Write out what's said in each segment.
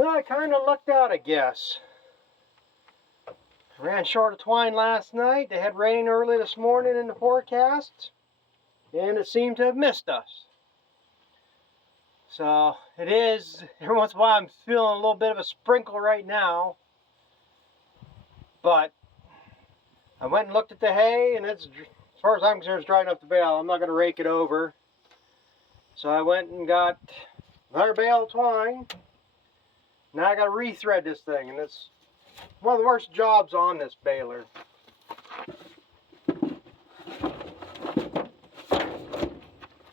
Well, I kind of lucked out, I guess. Ran short of twine last night. They had rain early this morning in the forecast, and it seemed to have missed us. So it is, every once in a while I'm feeling a little bit of a sprinkle right now. But I went and looked at the hay, and it's, as far as I'm concerned, it's dry enough to bale. I'm not going to rake it over. So I went and got another bale of twine. Now I got to rethread this thing, and it's one of the worst jobs on this baler.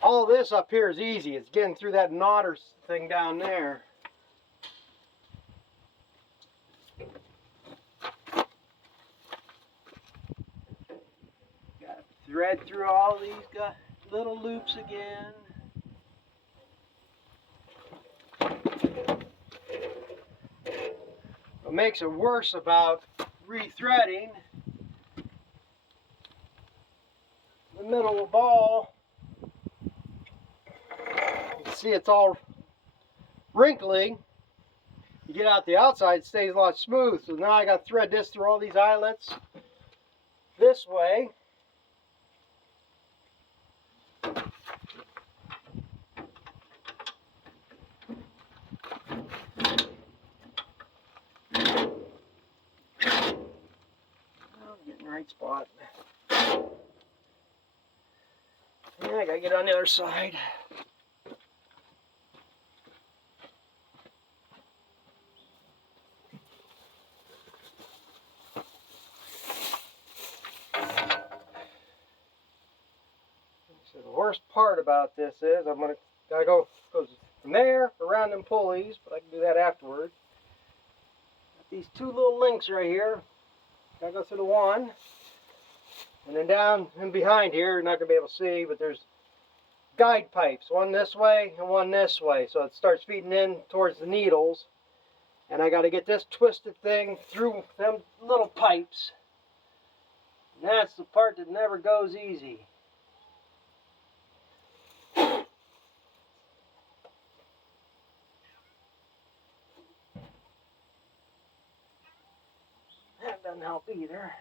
All this up here is easy. It's getting through that knotter thing down there. Got to thread through all these little loops again. What makes it worse about rethreading, the middle of the ball, you can see it's all wrinkly. You get out the outside, it stays a lot smooth. So now I got to thread this through all these eyelets this way. Right spot. Yeah, I gotta get on the other side. So the worst part about this is gotta go from there around them pulleys, but I can do that afterwards. Got these two little links right here. Gotta go through the one, and then down and behind here, you're not gonna be able to see, but there's guide pipes, one this way and one this way, so it starts feeding in towards the needles, and I gotta get this twisted thing through them little pipes, and that's the part that never goes easy. That doesn't help either.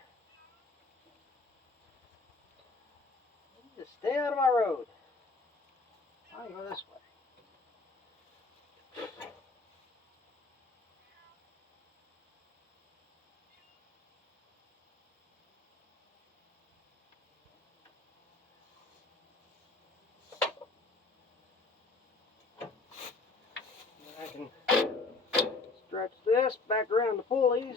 Just stay out of my road. I'll go this way. I can stretch this back around the pulleys.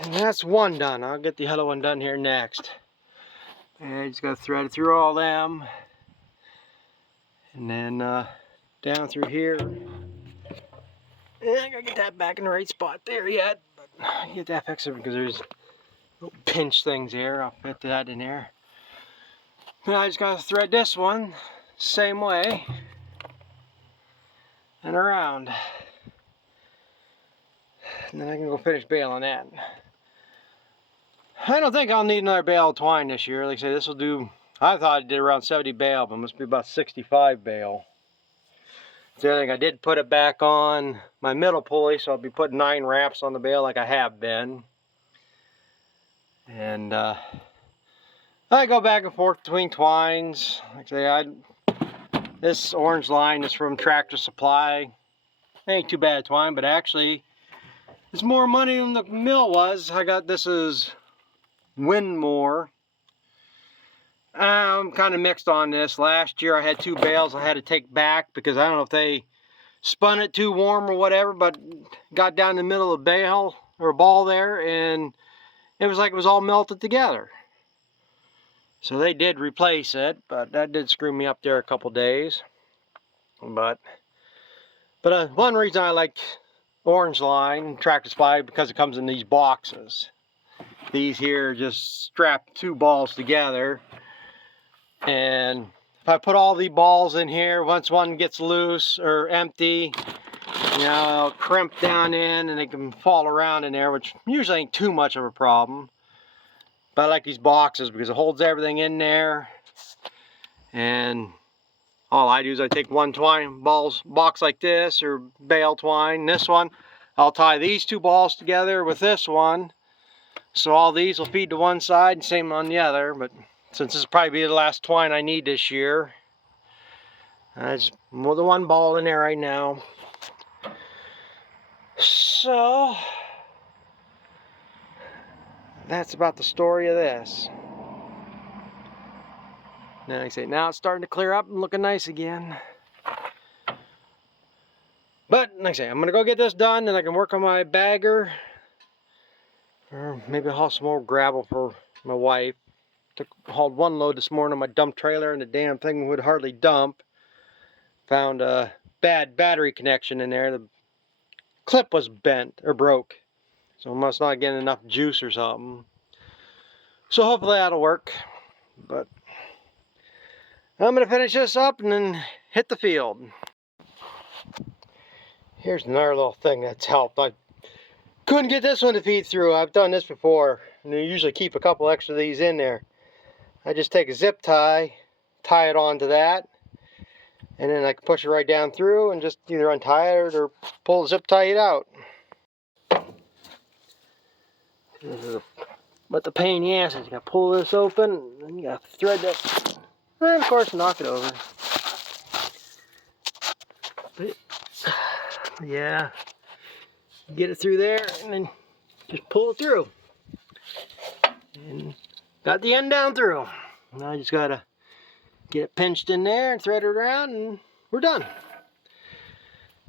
And that's one done. I'll get the other one done here next. And I just got to thread it through all them. And then down through here. And I gotta get that back in the right spot there yet. But I get that fixed because there's little pinch things here. I'll fit that in there. And I just got to thread this one same way. And around. And then I can go finish baling that. I don't think I'll need another bale of twine this year. Like I say, this will do, I thought I did around 70 bale, but it must be about 65 bale. The other thing, I did put it back on my middle pulley, so I'll be putting 9 wraps on the bale like I have been. And I go back and forth between twines. Like I say, this orange line is from Tractor Supply. Ain't too bad twine, but actually, it's more money than the mill was. I got this as Winmore. I'm kind of mixed on this. Last year I had 2 bales I had to take back because I don't know if they spun it too warm or whatever, but got down the middle of the bale or ball there and it was like it was all melted together. So they did replace it, but that did screw me up there a couple days. But one reason I like orange line Tractor Supply because it comes in these boxes. These here just strap 2 balls together, and if I put all the balls in here, once one gets loose or empty, you know, it'll crimp down in and it can fall around in there, which usually ain't too much of a problem. But I like these boxes because it holds everything in there. And all I do is I take one twine box like this, or bale twine. This one, I'll tie these two balls together with this one. So all these will feed to one side and same on the other. But since this will probably be the last twine I need this year, I just move the one ball in there right now. So that's about the story of this. Now, like I say, now it's starting to clear up and looking nice again. But like I say, I'm gonna go get this done, and I can work on my bagger, or maybe I'll haul some more gravel for my wife. Hauled one load this morning on my dump trailer, and the damn thing would hardly dump. Found a bad battery connection in there. The clip was bent or broke, so I must not get enough juice or something. So hopefully that'll work. But I'm gonna finish this up and then hit the field. Here's another little thing that's helped. I couldn't get this one to feed through. I've done this before, and you usually keep a couple extra of these in there. I just take a zip tie, tie it onto that, and then I can push it right down through and just either untie it or pull the zip tie it out. But the pain in the ass is you gotta pull this open, and you gotta thread that, and of course knock it over. But yeah, get it through there and then just pull it through. And got the end down through. Now I just gotta get it pinched in there and thread it around, and we're done.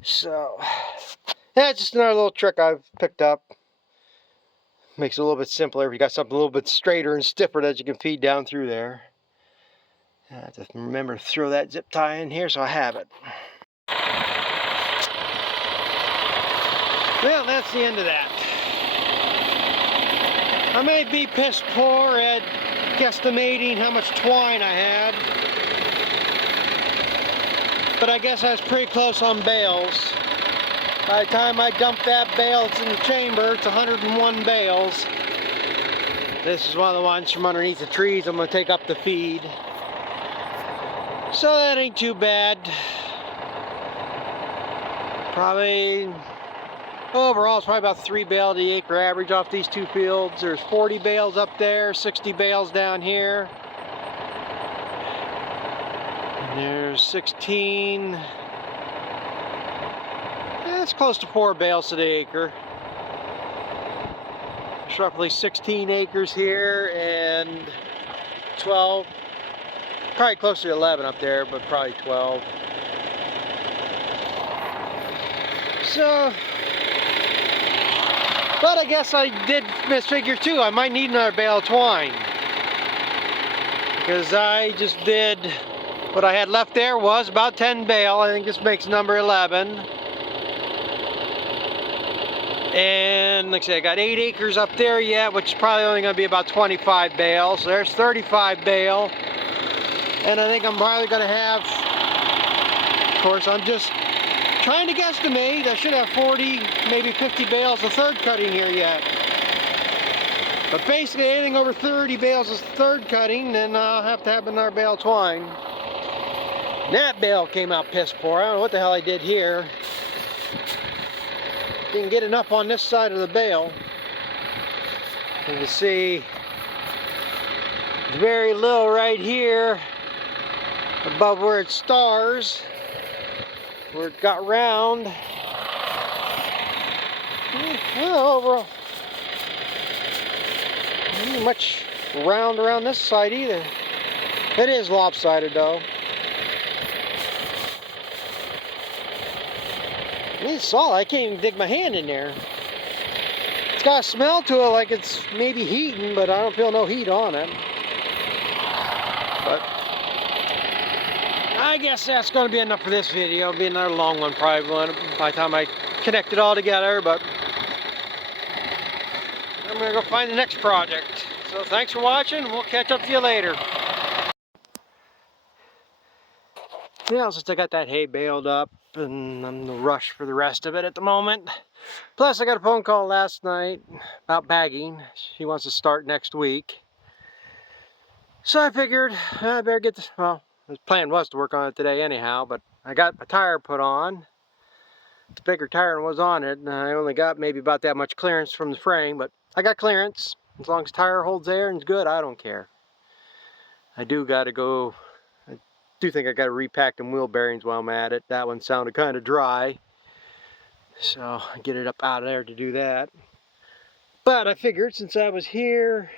So that's just another little trick I've picked up. Makes it a little bit simpler if you got something a little bit straighter and stiffer that you can feed down through there. I have to remember to throw that zip tie in here so I have it. Well, that's the end of that. I may be piss poor at guesstimating how much twine I had, but I guess I was pretty close on bales. By the time I dump that bale that's in the chamber, it's 101 bales. This is one of the ones from underneath the trees I'm going to take up to feed. So that ain't too bad. Probably, overall it's probably about 3 bales the acre average off these two fields. There's 40 bales up there, 60 bales down here. And there's 16. It's close to 4 bales to the acre. There's roughly 16 acres here and 12, probably closer to 11 up there, but probably 12. So, but I guess I did misfigure too. I might need another bale of twine, because I just did, what I had left there was about 10 bale. I think this makes number 11. And like I said, I got 8 acres up there yet, which is probably only going to be about 25 bales. So there's 35 bale. And I think I'm probably going to have, of course, I'm just trying to guesstimate. I should have 40, maybe 50 bales of third cutting here yet. But basically anything over 30 bales of third cutting, then I'll have to have another bale of twine. That bale came out piss poor. I don't know what the hell I did here. Didn't get enough on this side of the bale. You can see very little right here above where it stars, where it got round. Well, overall, not much round around this side either. It is lopsided though. It's solid. I can't even dig my hand in there. It's got a smell to it like it's maybe heating, but I don't feel no heat on it. But I guess that's going to be enough for this video. It'll be another long one probably by the time I connect it all together, but I'm going to go find the next project. So thanks for watching. We'll catch up with you later. Yeah, since I got that hay baled up and I'm in the rush for the rest of it at the moment. Plus I got a phone call last night about bagging. She wants to start next week. So I figured I better get this, well, the plan was to work on it today anyhow, but I got a tire put on. It's a bigger tire than was on it, and I only got maybe about that much clearance from the frame, but I got clearance. As long as the tire holds air and it's good, I don't care. I do think I got to repack them wheel bearings while I'm at it. That one sounded kind of dry, so I get it up out of there to do that. But I figured since I was here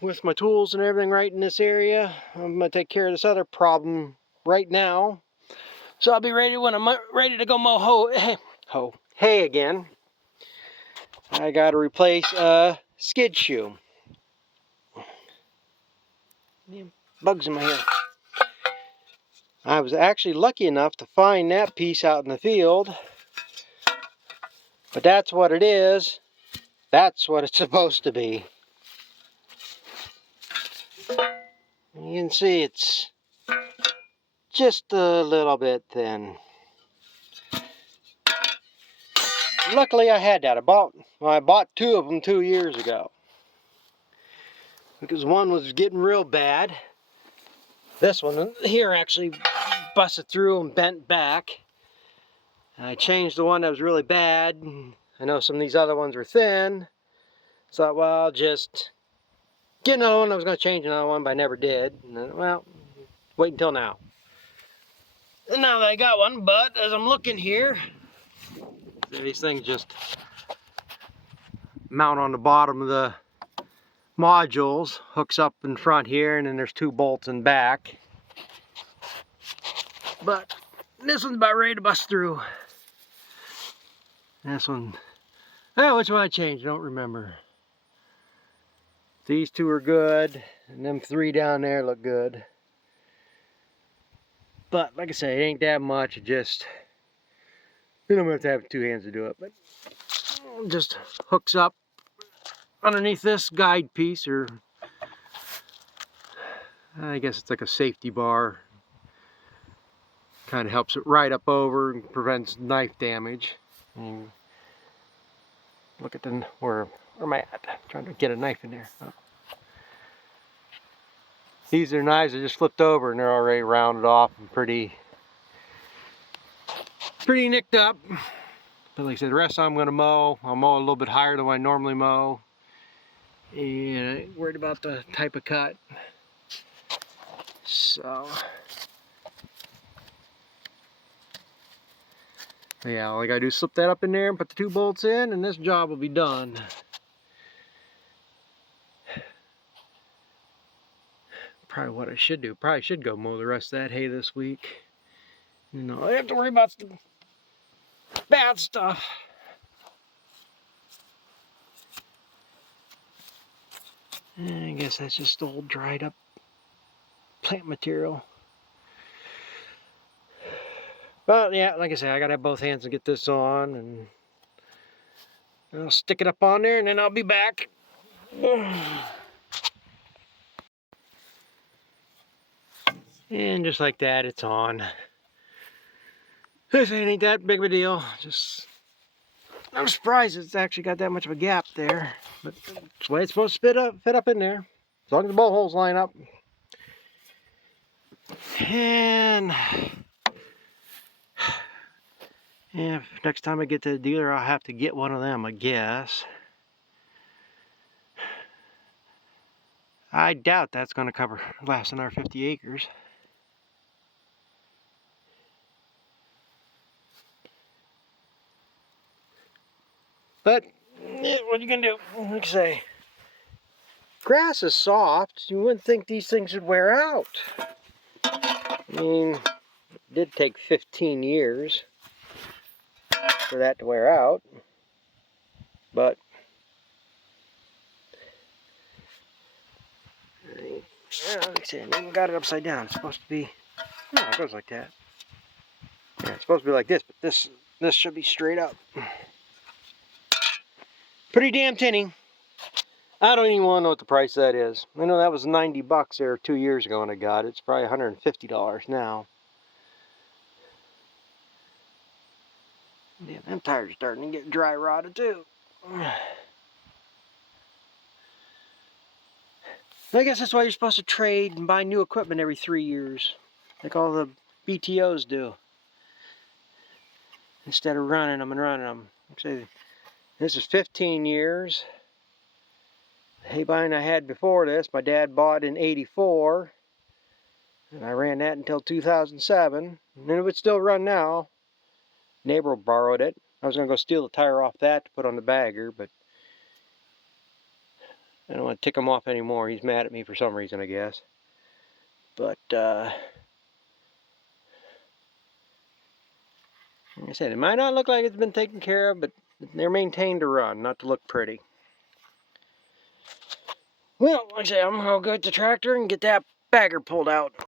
with my tools and everything right in this area, I'm going to take care of this other problem right now. So I'll be ready when I'm ready to go mow hay again. I got to replace a skid shoe. Bugs in my hair. I was actually lucky enough to find that piece out in the field. But that's what it is. That's what it's supposed to be. You can see it's just a little bit thin. Luckily I had that. I bought two of them 2 years ago. Because one was getting real bad. This one here actually busted through and bent back. And I changed the one that was really bad. I know some of these other ones were thin. So I thought, well, I'll just get another one. I was going to change another one, but I never did. And then, well, wait until now. And now that I got one, but as I'm looking here, these things just mount on the bottom of the modules, hooks up in front here, and then there's 2 bolts in back. But this one's about ready to bust through. This one, which one I changed? I don't remember. These 2 are good, and them 3 down there look good. But like I say, it ain't that much. It just, you don't have to have 2 hands to do it, but it just hooks up underneath this guide piece, or I guess it's like a safety bar. Kind of helps it right up over and prevents knife damage. And look at where am I at? I'm trying to get a knife in there. Oh. These are knives that just flipped over and they're already rounded off and pretty nicked up. But like I said, the rest I'm going to mow. I'll mow a little bit higher than what I normally mow. And I ain't worried about the type of cut. So yeah, all I gotta do is slip that up in there and put the 2 bolts in, and this job will be done. Probably what I should do. Probably should go mow the rest of that hay this week. You know, I have to worry about the bad stuff. I guess that's just old dried up plant material. But yeah, like I said, I gotta have both hands to get this on, and I'll stick it up on there, and then I'll be back. And just like that, it's on. This ain't that big of a deal. Just, I'm surprised it's actually got that much of a gap there, but that's the way it's supposed to fit up in there, as long as the bolt holes line up. And if next time I get to the dealer, I'll have to get one of them, I guess. I doubt that's going to last another 50 acres. But yeah, what are you going to do? Like I say, grass is soft. You wouldn't think these things would wear out. I mean, it did take 15 years for that to wear out. But yeah, like I said, I even got it upside down. It's supposed to be, no, it goes like that. Yeah, it's supposed to be like this, but this should be straight up. Pretty damn tinny. I don't even want to know what the price of that is. I know that was 90 bucks there 2 years ago when I got it. It's probably $150 now. Yeah, them tires are starting to get dry rotted too. I guess that's why you're supposed to trade and buy new equipment every 3 years, like all the BTOs do, instead of running them and running them. Say, this is 15 years. The haybine I had before this, my dad bought in '84, and I ran that until 2007, and it would still run now. Neighbor borrowed it. I was going to go steal the tire off that to put on the bagger, but I don't want to tick him off anymore. He's mad at me for some reason, I guess. But, like I said, it might not look like it's been taken care of, but they're maintained to run, not to look pretty. Well, like I say, I'm going to go get the tractor and get that bagger pulled out.